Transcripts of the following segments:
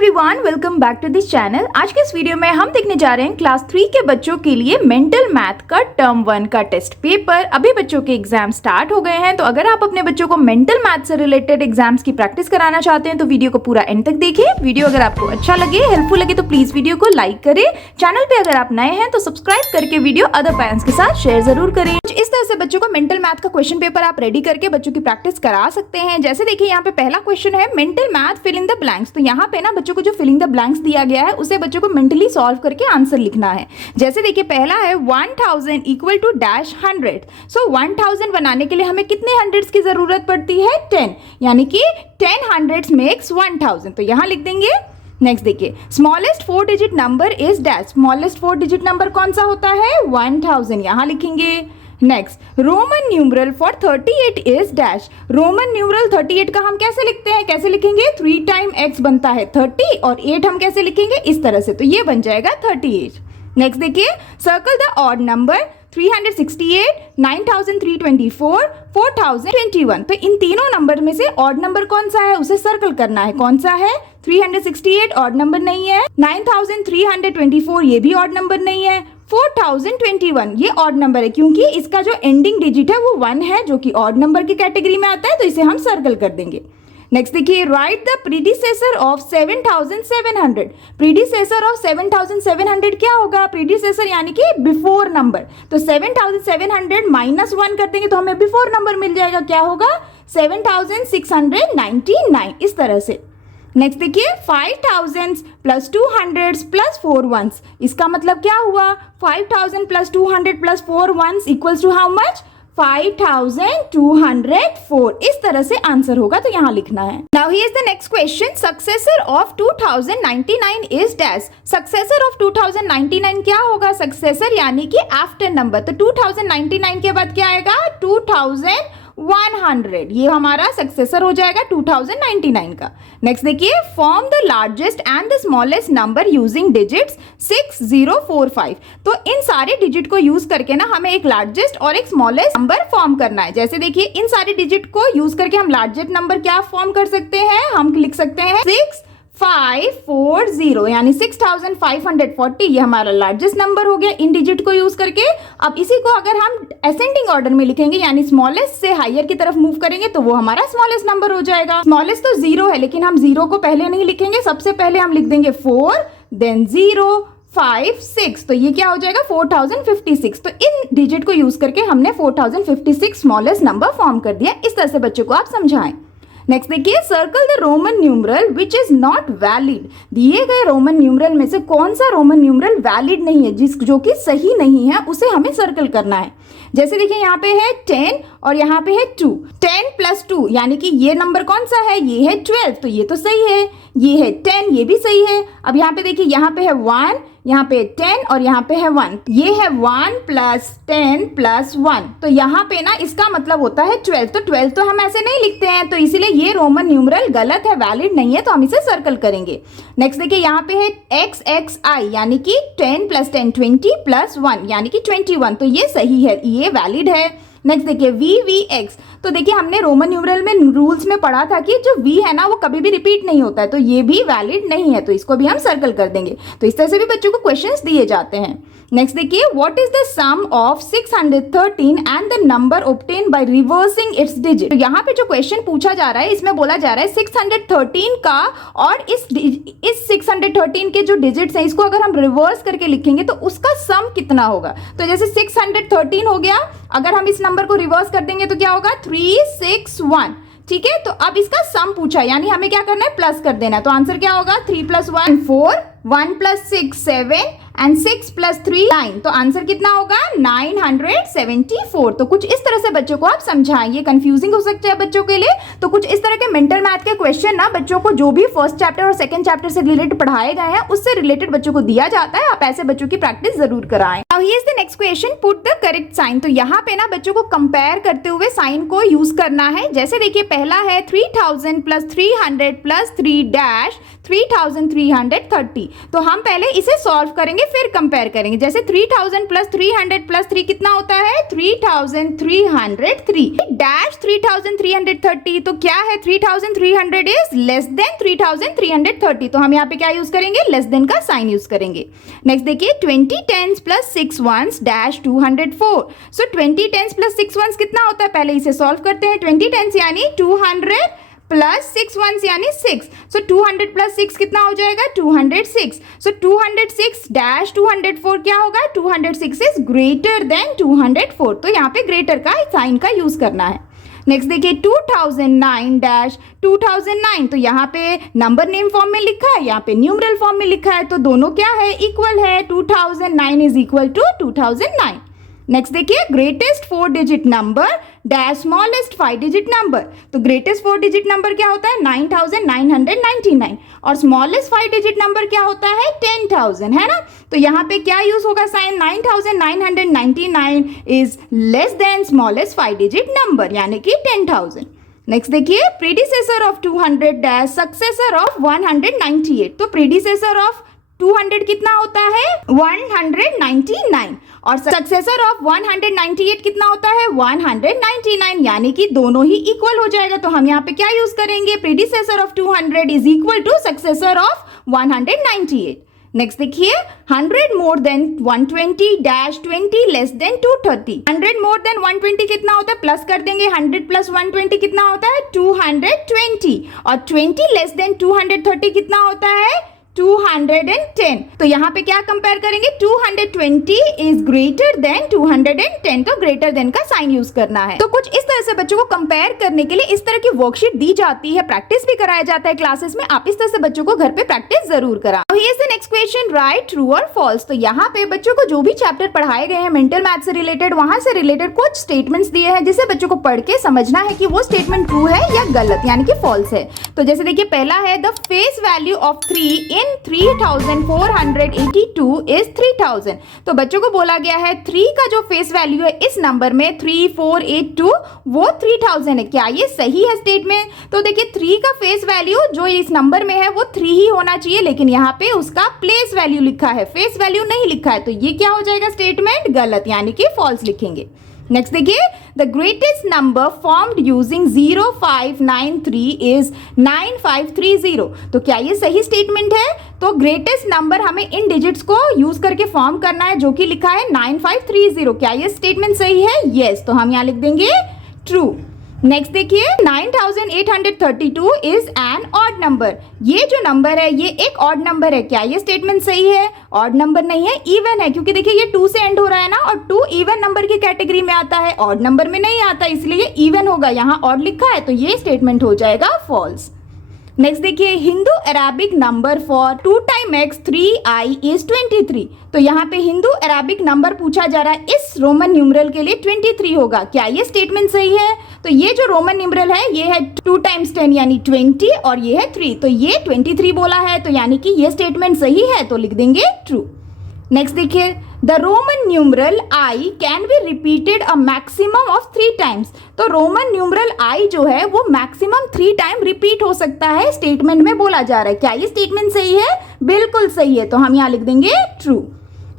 Everyone, welcome back to this channel. आज के इस वीडियो में हम देखने जा रहे हैं क्लास 3 के बच्चों के लिए मेंटल मैथ का टर्म 1 का टेस्ट पेपर। अभी बच्चों के एग्जाम स्टार्ट हो गए हैं, तो अगर आप अपने बच्चों को मेंटल मैथ से रिलेटेड एग्जाम्स की प्रैक्टिस कराना चाहते हैं तो वीडियो को पूरा एंड तक देखें। वीडियो अगर आपको अच्छा लगे, हेल्पफुल लगे तो प्लीज वीडियो को लाइक करें। चैनल पे अगर आप नए हैं तो सब्सक्राइब करके वीडियो अदर पेरेंट्स के साथ शेयर जरूर करें। इस तरह से बच्चों को मेंटल मैथ का क्वेश्चन पेपर आप रेडी करके बच्चों की प्रैक्टिस करा सकते हैं। जैसे देखिए यहाँ पे पहला क्वेश्चन है mental math fill in the blanks. तो यहाँ पे ना बच्चों को जो फिलिंग द ब्लैंक्स दिया गया है उसे बच्चों को मेंटली सॉल्व करके आंसर लिखना है। जैसे देखिए पहला है 1000 इक्वल टू डैश 100। सो 1000 बनाने के लिए हमें कितने हंड्रेड्स की जरूरत पड़ती है? 10, यानी कि 10 हंड्रेड्स मेक्स 1000। तो यहाँ लिख देंगे। नेक्स्ट देखिए smallest 4 digit number is dash. Smallest 4 digit number कौन सा होता है? 1000, यहाँ लिखेंगे। Next Roman numeral for 38 is dash. Roman numeral 38 का हम कैसे लिखते हैं? कैसे लिखेंगे? 3 टाइम x बनता है 30 और 8 हम कैसे लिखेंगे? इस तरह से। तो ये बन जाएगा 38। नेक्स्ट देखिए सर्कल द ऑड नंबर 368, 9324, 4021। तो इन तीनों नंबर में से ऑड नंबर कौन सा है उसे सर्कल करना है। कौन सा है? 368 ऑड नंबर नहीं है, 9324 ये भी ऑड नंबर नहीं है, 4021 ये ऑड नंबर है क्योंकि इसका जो एंडिंग डिजिट है वो 1 है जो कि ऑड नंबर की कैटेगरी में आता है, तो इसे हम सर्कल कर देंगे। नेक्स्ट देखिए right the predecessor of 7700। Predecessor of 7700 क्या होगा? प्रीडिसेसर यानी कि बिफोर नंबर। तो 7700 माइनस 1 कर देंगे तो हमें बिफोर नंबर मिल जाएगा। क्या होगा? 7699, इस तरह से। नेक्स्ट देखिए 5000 प्लस 200 प्लस 4 ones। इसका मतलब क्या हुआ? 5000 plus 200 plus 4 ones equals to how much? 5204। इस तरह से आंसर होगा, तो यहां लिखना है। Now here is the next question successor of 2099 is dash. Successor of 2099 क्या होगा? सक्सेसर यानी कि आफ्टर नंबर। तो 2099 के बाद क्या आएगा? 2100। ये हमारा सक्सेसर हो जाएगा 2099 का। नेक्स्ट देखिए form the largest and the smallest number using digits 6045। तो इन सारे डिजिट को यूज करके ना हमें एक लार्जेस्ट और एक स्मॉलेस्ट नंबर फॉर्म करना है। जैसे देखिए इन सारे डिजिट को यूज करके हम लार्जेस्ट नंबर क्या फॉर्म कर सकते हैं? हम लिख सकते हैं 6540, यानी 6540। ये हमारा लार्जेस्ट नंबर हो गया इन डिजिट को यूज करके। अब इसी को अगर हम असेंडिंग ऑर्डर में लिखेंगे यानी स्मॉलेस्ट से हायर की तरफ मूव करेंगे तो वो हमारा स्मॉलेस्ट नंबर हो जाएगा। स्मॉलेस्ट तो 0 है, लेकिन हम 0 को पहले नहीं लिखेंगे। सबसे पहले हम लिख देंगे 4, देन 0, 5, 6। तो ये क्या हो जाएगा? 4056। तो इन डिजिट को यूज करके हमने 4056 स्मॉलेस्ट नंबर फॉर्म कर दिया। इस तरह से बच्चों को आप समझाएं। नेक्स्ट देखिए circle the Roman numeral which is not valid. दिए गए रोमन न्यूमरल में से कौन सा रोमन न्यूमरल वैलिड नहीं है, जो कि सही नहीं है, उसे हमें सर्कल करना है। जैसे देखिए यहाँ पे है 10 और यहाँ पे है 2। 10 प्लस 2 यानी कि ये नंबर कौन सा है? ये है 12। तो ये तो सही है। ये है 10, ये भी सही है। अब यहाँ पे देखिए यहाँ पे है 1, यहाँ पे 10 और यहाँ पे है 1। ये है 1 प्लस 10 प्लस 1। तो यहाँ पे ना इसका मतलब होता है 12। तो 12 तो हम ऐसे नहीं लिखते हैं, तो इसीलिए ये रोमन न्यूमरल गलत है, वैलिड नहीं है, तो हम इसे सर्कल करेंगे। नेक्स्ट देखिए यहाँ पे है XXI यानी कि 10 प्लस 10 20 प्लस 1 यानी कि 21। तो ये सही है, ये वैलिड है। नेक्स्ट देखिए VVX। तो देखिए हमने रोमन न्यूमरल में रूल्स में पढ़ा था कि जो V है ना वो कभी भी रिपीट नहीं होता है, तो ये भी वैलिड नहीं है, तो इसको भी हम सर्कल कर देंगे। तो इस तरह से भी बच्चों को क्वेश्चंस दिए जाते हैं। नेक्स्ट देखिए what is the sum of 613 and the number obtain by reversing its digit. तो यहाँ पे जो क्वेश्चन पूछा जा रहा है इसमें बोला जा रहा है 613 का और इस 613 के जो डिजिट्स हैं इसको अगर हम रिवर्स करके लिखेंगे तो उसका सम कितना होगा। तो जैसे 613 हो गया, अगर हम इस नंबर को रिवर्स कर देंगे तो क्या होगा? 361। ठीक है, तो अब इसका सम पूछा यानी हमें क्या करना है? प्लस कर देना है। तो आंसर क्या होगा? 3 + 1 4, 1 + 6 7 एंड 6 + 3 9। तो आंसर कितना होगा? 974। तो कुछ इस तरह से बच्चों को आप समझाएं। ये कंफ्यूजिंग हो सकता है बच्चों के लिए, तो कुछ इस तरह के मेंटल मैथ के क्वेश्चन ना बच्चों को जो भी फर्स्ट चैप्टर और सेकंड चैप्टर से रिलेटेड पढ़ाए गए हैं उससे रिलेटेड बच्चों को दिया जाता है। आप ऐसे बच्चों की प्रैक्टिस जरूर कराएं। Now here is the next question, put the correct sign. तो यहाँ पे ना बच्चों को कंपेयर करते हुए साइन को यूज करना है। जैसे देखिए पहला है 3000 प्लस 300 प्लस 3 डैश 3330। तो हम पहले इसे सॉल्व करेंगे फिर कंपेयर करेंगे। जैसे 3000 प्लस 300 प्लस 3 कितना होता है 3303 डैश 3330। तो क्या है 3300 इज लेस देन 3330। तो हम यहाँ पे क्या यूज करेंगे, लेस देन का साइन यूज करेंगे। नेक्स्ट देखिए 20 टेंस प्लस 6 वंस डैश 204। सो 20 टेंस प्लस 6 वंस कितना होता है, पहले इसे सॉल्व करते हैं। 20 टेंस यानी 200 प्लस 6 वंस यानी 6। सो 200 प्लस 6 कितना हो जाएगा 206। सो 206 डैश 204 क्या होगा 206 इज ग्रेटर देन 204। तो यहाँ पे ग्रेटर का साइन का यूज करना है। नेक्स्ट देखिए 2009 डैश 2009। तो यहाँ पे नंबर नेम फॉर्म में लिखा है, यहाँ पे न्यूमरल फॉर्म में लिखा है, तो दोनों क्या है इक्वल है। 2009 इज इक्वल टू 2009। नेक्स्ट देखिए greatest 4 digit number dash smallest 5 digit number. तो ग्रेटेस्ट 4 डिजिट नंबर क्या होता है 9999 और स्मॉलेस्ट 5 डिजिट नंबर क्या होता है 10,000, है ना। तो यहाँ पे क्या यूज होगा sign 9999 is less than smallest 5 digit number यानी कि 10,000। नेक्स्ट देखिए predecessor of 200 dash successor of 198। तो प्रीडिसेसर ऑफ 200 कितना होता है 199 और सक्सेसर ऑफ 198 कितना होता है 199 यानी कि दोनों ही इक्वल हो जाएगा। तो हम यहाँ पे क्या यूज करेंगे predecessor of 200 is equal to successor of 198। Next देखिए 100 more than 120 dash 20 less than 230। 100 more than 120 कितना होता है, प्लस कर देंगे 100 प्लस 120 कितना होता है 220 और 20 लेस देन 230 कितना होता है 210। तो यहाँ पे क्या कंपेयर करेंगे 220 इज ग्रेटर देन 210। तो ग्रेटर देन का साइन यूज करना है। तो कुछ इस तरह से बच्चों को कंपेयर करने के लिए इस तरह की वर्कशीट दी जाती है, प्रैक्टिस भी कराया जाता है क्लासेस में। आप इस तरह से बच्चों को घर पे प्रैक्टिस जरूर करा। नेक्स्ट क्वेश्चन राइट ट्रू और फॉल्स। तो यहाँ पे बच्चों को जो भी चैप्टर पढ़ाए गए हैं मेंटल मैथ से रिलेटेड, वहां से रिलेटेड कुछ स्टेटमेंट्स दिए हैं जिसे बच्चों को पढ़ के समझना है कि वो स्टेटमेंट ट्रू है या गलत यानी कि फॉल्स है। तो जैसे देखिए पहला है the face value of 3 in 3482 is 3000। तो बच्चों को बोला गया है 3 का जो फेस वैल्यू है इस नंबर में 3482 वो 3000 है। क्या ये सही है स्टेटमेंट? तो देखिए 3 का फेस वैल्यू जो इस नंबर में है वो 3 ही होना चाहिए, लेकिन यहाँ पे उसका प्लेस वैल्यू लिखा है, फेस वैल्यू नहीं लिखा है। तो ये क्या हो जाएगा स्टेटमेंट गलत यानी कि फॉल्स लिखेंगे। नेक्स्ट देखिए the greatest number formed using 0593 is 9530। तो क्या ये सही स्टेटमेंट है? तो ग्रेटेस्ट नंबर हमें इन डिजिट्स को यूज करके फॉर्म करना है जो कि लिखा है 9530। क्या ये स्टेटमेंट सही है? यस। तो हम यहाँ लिख देंगे ट्रू। नेक्स्ट देखिए 9832 इज एन ऑड नंबर। ये जो नंबर है ये एक ऑड नंबर है। क्या ये स्टेटमेंट सही है? ऑड नंबर नहीं है, इवन है, क्योंकि देखिए ये 2 से एंड हो रहा है ना और 2 इवन नंबर की कैटेगरी में आता है, ऑड नंबर में नहीं आता, इसलिए ये इवन होगा। यहाँ ऑड लिखा है तो ये स्टेटमेंट हो जाएगा फॉल्स। नेक्स्ट देखिए Hindu Arabic number for 2 time x 3i is 23। तो यहाँ पे हिंदू अरेबिक नंबर पूछा जा रहा है, इस रोमन न्यूमरल के लिए 23 होगा। क्या ये स्टेटमेंट सही है? तो ये जो रोमन न्यूमरल है ये है 2 टाइम्स 10 यानी 20 और ये है 3, तो ये 23 बोला है, तो यानी कि ये स्टेटमेंट सही है, तो लिख देंगे ट्रू। नेक्स्ट देखिए the Roman numeral I can be repeated a maximum of 3 times. तो रोमन न्यूमरल आई जो है वो मैक्सिमम 3 टाइम रिपीट हो सकता है, स्टेटमेंट में बोला जा रहा है। क्या ये स्टेटमेंट सही है? बिल्कुल सही है, तो हम यहाँ लिख देंगे ट्रू।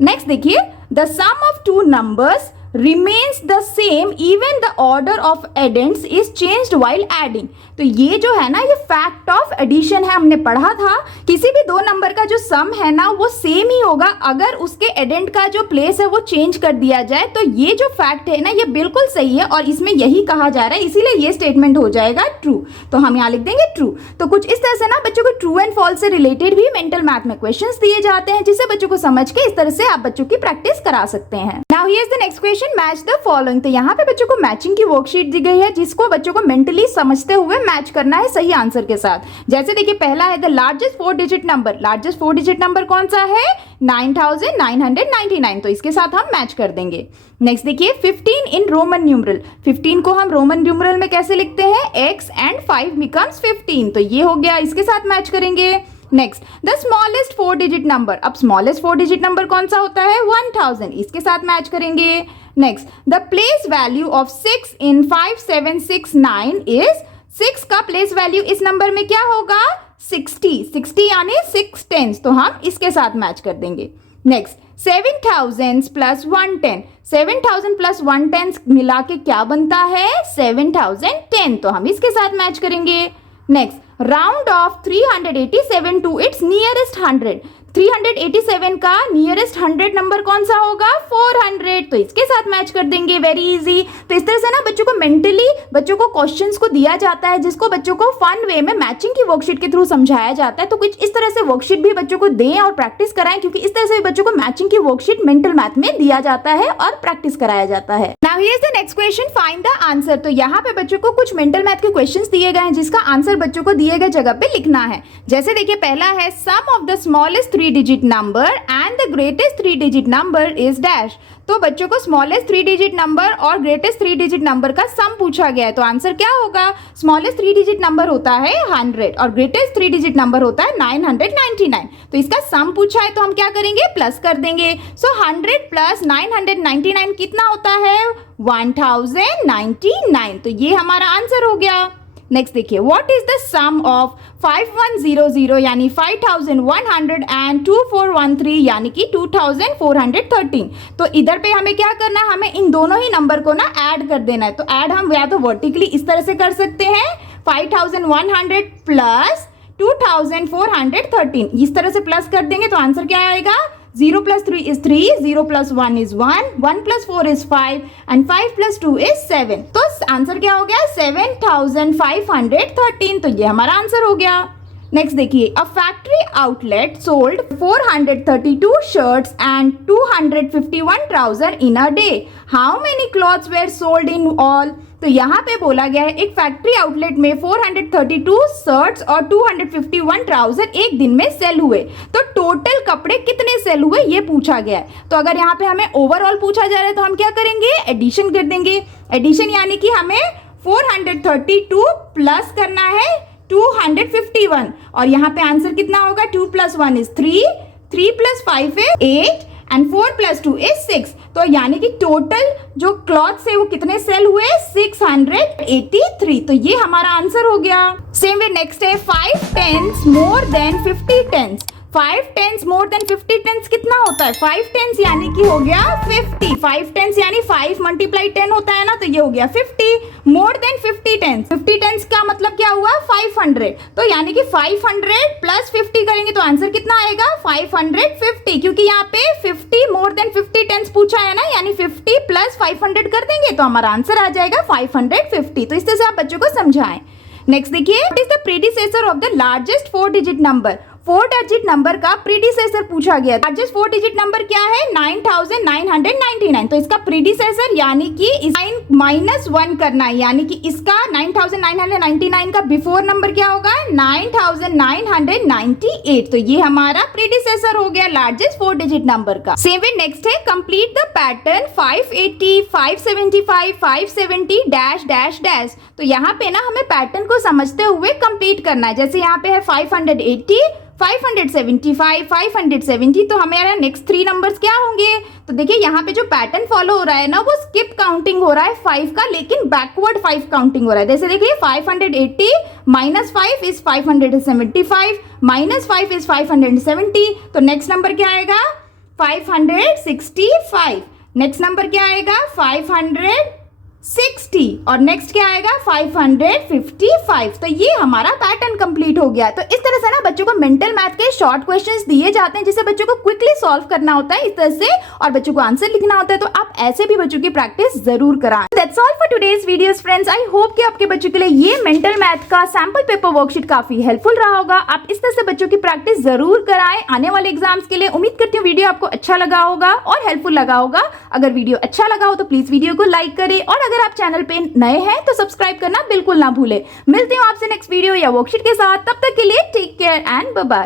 नेक्स्ट देखिए the sum of 2 numbers remains the same even the order of addends is changed while adding। तो ये जो है ना ये फैक्ट ऑफ एडिशन है, हमने पढ़ा था किसी भी 2 नंबर का जो सम है ना वो सेम ही होगा अगर उसके एडेंड का जो प्लेस है वो चेंज कर दिया जाए। तो ये जो फैक्ट है ना ये बिल्कुल सही है और इसमें यही कहा जा रहा है, इसीलिए ये स्टेटमेंट हो जाएगा ट्रू। तो हम यहाँ लिख देंगे ट्रू। तो कुछ इस तरह से ना बच्चों को ट्रू एंड फॉल्स से रिलेटेड भी मेंटल मैथ में क्वेश्चंस दिए जाते हैं जिसे बच्चों को समझ के इस तरह से आप बच्चों की प्रैक्टिस करा सकते हैं। Now here is the next question match the following. तो यहाँ पे बच्चों को मैचिंग की वर्कशीट दी गई है जिसको बच्चों को मेंटली समझते हुए मैच करना है सही आंसर के साथ। जैसे देखिए पहला है the largest 4 digit number. Largest 4 digit number कौन सा है? 9999। तो इसके साथ हम मैच कर देंगे। नेक्स्ट देखिए 15 इन रोमन न्यूमरल। 15 को हम रोमन न्यूमरल में कैसे लिखते हैं? x and 5 becomes 15। तो ये हो गया, इसके साथ मैच करेंगे। Next the smallest 4 digit number. अब स्मॉलेस्ट 4 डिजिट नंबर कौन सा होता है? 1000। इसके साथ मैच करेंगे। Next the place value of 6 in 5769 is 6 का प्लेस वैल्यू इस नंबर में क्या होगा? 60 यानी 6 10s, तो हम इसके साथ मैच कर देंगे। नेक्स्ट 7000 प्लस 110, 7000 प्लस 110 मिला के क्या बनता है 7010, तो हम इसके साथ मैच करेंगे। Next round off 387 to its nearest 100, 387 का नियरेस्ट 100 नंबर कौन सा होगा 400, तो इसके साथ मैच कर देंगे। Very easy. तो इस तरह से ना बच्चों को मेंटली बच्चों को क्वेश्चंस को दिया जाता है जिसको बच्चों को फन वे में मैचिंग की वर्कशीट के थ्रू समझाया जाता है। तो कुछ इस तरह से वर्कशीट भी बच्चों को दें और प्रैक्टिस कराएं, क्योंकि इस तरह से बच्चों को मैचिंग की वर्कशीट मेंटल मैथ में दिया जाता है और प्रैक्टिस कराया जाता है। Now here is the next question, find the answer. तो यहाँ पे बच्चों को कुछ मेंटल मैथ के क्वेश्चंस दिए गए हैं जिसका आंसर बच्चों को दिए गए जगह पे लिखना है। जैसे देखिए पहला है sum of the smallest 3 digit number and the greatest 3 digit number is dash. तो बच्चों को स्मॉलेस्ट 3 डिजिट नंबर और ग्रेटेस्ट 3 डिजिट नंबर का सम पूछा गया है, तो आंसर क्या होगा। स्मॉलेस्ट 3 डिजिट नंबर होता है 100 और ग्रेटेस्ट 3 डिजिट नंबर होता है 999। तो इसका सम पूछा है तो हम क्या करेंगे प्लस कर देंगे। सो 100 प्लस 999 कितना होता है 1099, तो ये हमारा आंसर हो गया। नेक्स्ट देखिए what is the sum of 5100 यानी 5100 एंड 2413 यानी कि 2413। तो इधर पे हमें क्या करना है, हमें इन दोनों ही नंबर को ना ऐड कर देना है। तो ऐड हम या तो वर्टिकली इस तरह से कर सकते हैं 5100 प्लस 2413, इस तरह से प्लस कर देंगे तो आंसर क्या आएगा 0 plus 3 is 3, 0 plus 1 is 1, 1 plus 4 is 5 and 5 plus 2 is 7। तो आंसर क्या हो गया 7513, तो ये हमारा आंसर हो गया। नेक्स्ट देखिए a factory outlet sold 432 shirts and 251 trouser in a day, how many clothes were sold in all. तो यहाँ पे बोला गया है एक फैक्ट्री आउटलेट में 432 शर्ट्स और 251 ट्राउजर एक दिन में सेल हुए, तो टोटल कपड़े कितने सेल हुए ये पूछा गया है। तो अगर यहाँ पे हमें ओवरऑल पूछा जा रहा है तो हम क्या करेंगे एडिशन कर देंगे। एडिशन यानी कि हमें 432 प्लस करना है 251 और यहाँ पे आंसर कितना होगा 2 plus 1 is 3, 3 plus 5 is 8 and 4 plus 2 is 6। तो यानी कि टोटल जो क्लॉथ्स है वो कितने सेल हुए 683, तो ये हमारा आंसर हो गया। सेम वे नेक्स्ट है 5 10s more than 50 10s, 5 10s more than 50 10s कितना होता है 5 10s यानी कि हो गया 50, 5 10s यानी 5 मल्टीप्लाई 10 होता है ना, तो ये हो गया 50 मोर देन 50 10s, 50 10s का मतलब क्या हुआ 500, तो यानी कि 500 प्लस 50 करेंगे तो आंसर कितना आएगा 550, क्योंकि यहाँ पे 50 मोर देन 50 10s पूछा है ना, यानी 50 प्लस 500 कर देंगे तो हमारा आंसर आ जाएगा 550। तो इस तरह से आप बच्चों को समझाएं। नेक्स्ट देखिए what is the predecessor of the largest 4 digit number, 4 digit number का प्रीडिसेसर पूछा गया। लार्जेस्ट 4 डिजिट नंबर क्या है 9999, तो इसका प्रीडिसेसर यानी कि इस -1 करना है, यानी कि इसका 9999 का बिफोर नंबर क्या होगा 9998, तो ये हमारा प्रीडिसेसर हो गया लार्जेस्ट 4 डिजिट नंबर का। सेम वे नेक्स्ट है complete the pattern 580 575 570 dash dash dash. तो यहाँ पे ना हमें पैटर्न को समझते हुए कंप्लीट करना है। जैसे यहाँ पे है 580 575 570, तो हमारा नेक्स्ट 3 नंबर्स क्या होंगे। तो देखिए यहाँ पे जो पैटर्न फॉलो हो रहा है ना वो स्किप काउंटिंग हो रहा है 5 का, लेकिन बैकवर्ड 5 काउंटिंग हो रहा है। जैसे देखिए 580 माइनस 5 इज 575 माइनस 5 इज 570, तो नेक्स्ट नंबर क्या आएगा 565, नेक्स्ट नंबर क्या आएगा 560 और नेक्स्ट क्या आएगा 555। तो ये हमारा पैटर्न कंप्लीट हो गया। तो इस तरह से ना बच्चों को मेंटल मैथ के शॉर्ट क्वेश्चंस दिए जाते हैं जिसे बच्चों को क्विकली सॉल्व करना होता है इस तरह से, और बच्चों को आंसर लिखना होता है। तो आप ऐसे भी बच्चों की प्रैक्टिस जरूर कराएं। That's all for today's videos friends. I hope कि आपके बच्चों के लिए ये मेंटल मैथ का सैंपल पेपर वर्कशीट काफी हेल्पफुल रहा होगा। आप इस तरह से बच्चों की प्रैक्टिस जरूर कराएं आने वाले एग्जाम्स के लिए। उम्मीद करती हूँ वीडियो आपको अच्छा लगा होगा और हेल्पफुल लगा होगा। अगर वीडियो अच्छा लगा हो तो प्लीज वीडियो को लाइक करें, और अगर आप चैनल पे नए हैं तो सब्सक्राइब करना बिल्कुल ना भूलें। मिलती हूँ आपसे नेक्स्ट वीडियो या वर्कशीट के साथ, तब तक के लिए take care and bye bye.